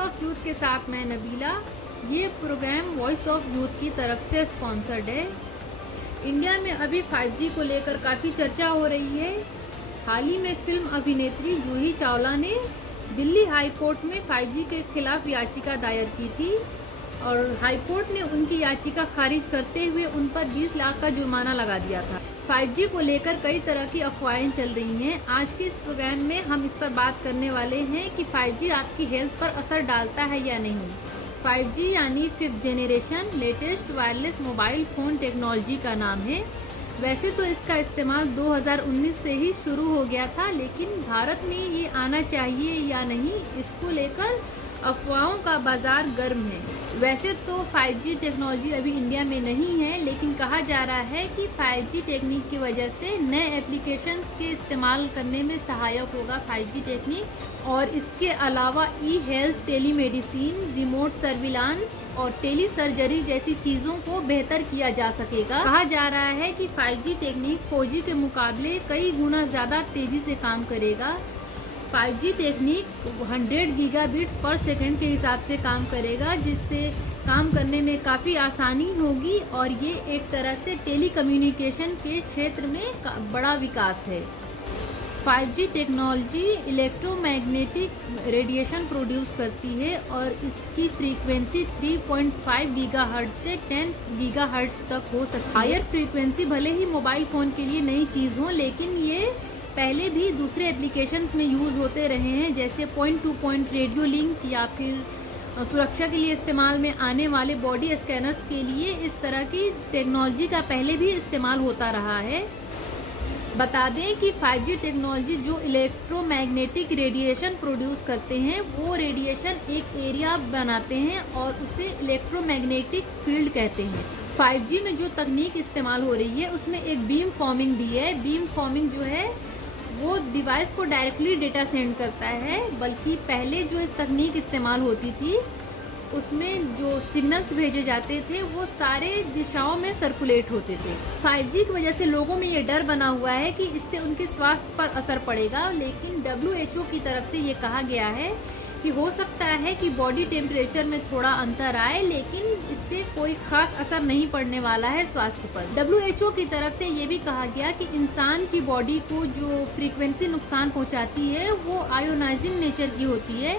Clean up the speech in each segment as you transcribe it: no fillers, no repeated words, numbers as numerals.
Of youth के साथ मैं नबीला। ये प्रोग्राम वॉइस ऑफ यूथ की तरफ से स्पॉन्सर्ड है। इंडिया में अभी 5G को लेकर काफ़ी चर्चा हो रही है। हाल ही में फिल्म अभिनेत्री जूही चावला ने दिल्ली हाई कोर्ट में 5G के खिलाफ याचिका दायर की थी और हाई कोर्ट ने उनकी याचिका खारिज करते हुए उन पर 20 लाख का जुर्माना लगा दिया था। 5G को लेकर कई तरह की अफवाहें चल रही हैं। आज के इस प्रोग्राम में हम इस पर बात करने वाले हैं कि 5G आपकी हेल्थ पर असर डालता है या नहीं। 5G यानी 5th generation latest wireless mobile phone technology का नाम है। वैसे तो इसका इस्तेमाल 2019 से ही शुरू हो गया था, लेकिन भारत में ये आना चाहिए या नहीं, इसको लेकर अफवाहों का बाजार गर्म है। वैसे तो 5G टेक्नोलॉजी अभी इंडिया में नहीं है, लेकिन कहा जा रहा है कि 5G टेक्निक की वजह से नए एप्लीकेशंस के इस्तेमाल करने में सहायक होगा 5G टेक्निक। और इसके अलावा ई-हेल्थ, टेलीमेडिसिन, रिमोट सर्विलांस और टेली सर्जरी जैसी चीज़ों को बेहतर किया जा सकेगा। कहा जा रहा है कि 5G टेक्निक 4G के मुकाबले कई गुना ज़्यादा तेज़ी से काम करेगा। 5G technique 100 gigabits per second के हिसाब से काम करेगा, जिससे काम करने में काफ़ी आसानी होगी और ये एक तरह से टेली कम्युनिकेशन के क्षेत्र में बड़ा विकास है। 5G technology electromagnetic radiation produce करती है और इसकी फ्रीक्वेंसी 3.5 गीगाहर्ट्ज से 10 गीगाहर्ट्ज तक हो सकती है। हायर फ्रीक्वेंसी भले ही मोबाइल फ़ोन के लिए नई चीज़ हो, लेकिन ये पहले भी दूसरे एप्लीकेशंस में यूज़ होते रहे हैं, जैसे point two point radio link या फिर सुरक्षा के लिए इस्तेमाल में आने वाले बॉडी स्कैनर्स के लिए इस तरह की टेक्नोलॉजी का पहले भी इस्तेमाल होता रहा है। बता दें कि 5G टेक्नोलॉजी जो इलेक्ट्रोमैग्नेटिक रेडिएशन प्रोड्यूस करते हैं, वो रेडिएशन एक एरिया बनाते हैं और उसे इलेक्ट्रोमैग्नेटिक फील्ड कहते हैं। 5G में जो तकनीक इस्तेमाल हो रही है उसमें एक बीम फॉर्मिंग भी है। बीम फॉर्मिंग जो है वो डिवाइस को डायरेक्टली डेटा सेंड करता है, बल्कि पहले जो तकनीक इस्तेमाल होती थी उसमें जो सिग्नल्स भेजे जाते थे वो सारे दिशाओं में सर्कुलेट होते थे। 5G की वजह से लोगों में ये डर बना हुआ है कि इससे उनके स्वास्थ्य पर असर पड़ेगा, लेकिन WHO की तरफ से ये कहा गया है कि हो सकता है कि बॉडी टेम्परेचर में थोड़ा अंतर आए, लेकिन इससे कोई खास असर नहीं पड़ने वाला है स्वास्थ्य पर। WHO की तरफ से ये भी कहा गया कि इंसान की बॉडी को जो फ्रीक्वेंसी नुकसान पहुंचाती है वो आयोनाइजिंग नेचर की होती है,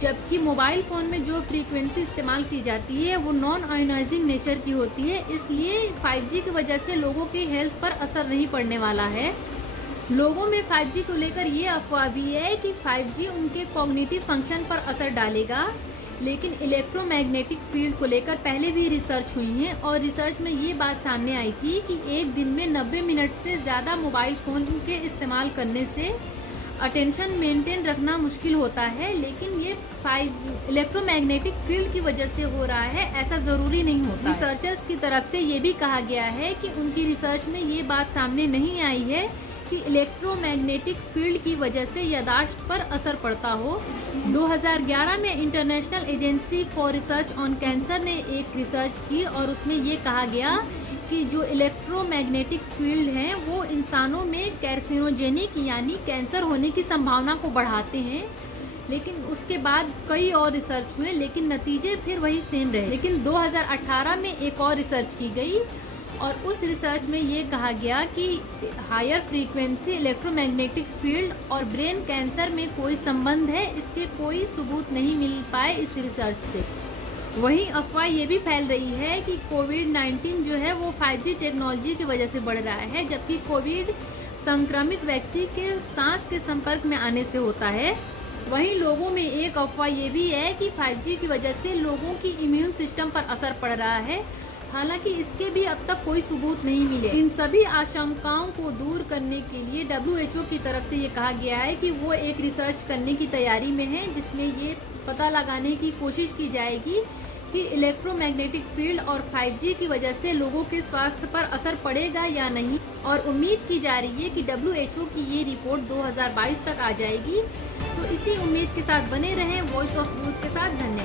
जबकि मोबाइल फ़ोन में जो फ्रीक्वेंसी इस्तेमाल की जाती है वो नॉन आयोनाइजिंग नेचर की होती है। इसलिए 5G की वजह से लोगों की हेल्थ पर असर नहीं पड़ने वाला है। लोगों में 5G को लेकर ये अफवाह भी है कि 5G उनके कॉग्निटिव फंक्शन पर असर डालेगा, लेकिन इलेक्ट्रोमैग्नेटिक फील्ड को लेकर पहले भी रिसर्च हुई है और रिसर्च में ये बात सामने आई थी कि एक दिन में 90 मिनट से ज़्यादा मोबाइल फ़ोन के इस्तेमाल करने से अटेंशन मेंटेन रखना मुश्किल होता है, लेकिन ये इलेक्ट्रोमैग्नेटिक फील्ड की वजह से हो रहा है, ऐसा ज़रूरी नहीं होता। रिसर्चर्स की तरफ से ये भी कहा गया है कि उनकी रिसर्च में ये बात सामने नहीं आई है कि इलेक्ट्रोमैग्नेटिक फील्ड की वजह से याददाश्त पर असर पड़ता हो। 2011 में international agency for research on cancer ने एक रिसर्च की और उसमें ये कहा गया कि जो इलेक्ट्रोमैग्नेटिक फील्ड हैं वो इंसानों में कैर्सिनोजेनिक यानी कैंसर होने की संभावना को बढ़ाते हैं। लेकिन उसके बाद कई और रिसर्च हुए, लेकिन नतीजे फिर वही सेम रहे। लेकिन 2018 में एक और रिसर्च की गई और उस रिसर्च में ये कहा गया कि हायर फ्रीक्वेंसी इलेक्ट्रोमैग्नेटिक फील्ड और ब्रेन कैंसर में कोई संबंध है, इसके कोई सबूत नहीं मिल पाए इस रिसर्च से। वहीं अफवाह ये भी फैल रही है कि कोविड-19 जो है वो 5G टेक्नोलॉजी की वजह से बढ़ रहा है, जबकि कोविड संक्रमित व्यक्ति के सांस के संपर्क में आने से होता है। वहीं लोगों में एक अफवाह ये भी है कि 5G की वजह से लोगों की इम्यून सिस्टम पर असर पड़ रहा है, हालांकि इसके भी अब तक कोई सबूत नहीं मिले। इन सभी आशंकाओं को दूर करने के लिए WHO की तरफ से ये कहा गया है कि वो एक रिसर्च करने की तैयारी में है, जिसमें ये पता लगाने की कोशिश की जाएगी कि इलेक्ट्रोमैग्नेटिक फील्ड और 5G की वजह से लोगों के स्वास्थ्य पर असर पड़ेगा या नहीं। और उम्मीद की जा रही है कि WHO की ये रिपोर्ट 2022 तक आ जाएगी। तो इसी उम्मीद के साथ बने रहें वॉइस ऑफ यूथ के साथ। धन्यवाद।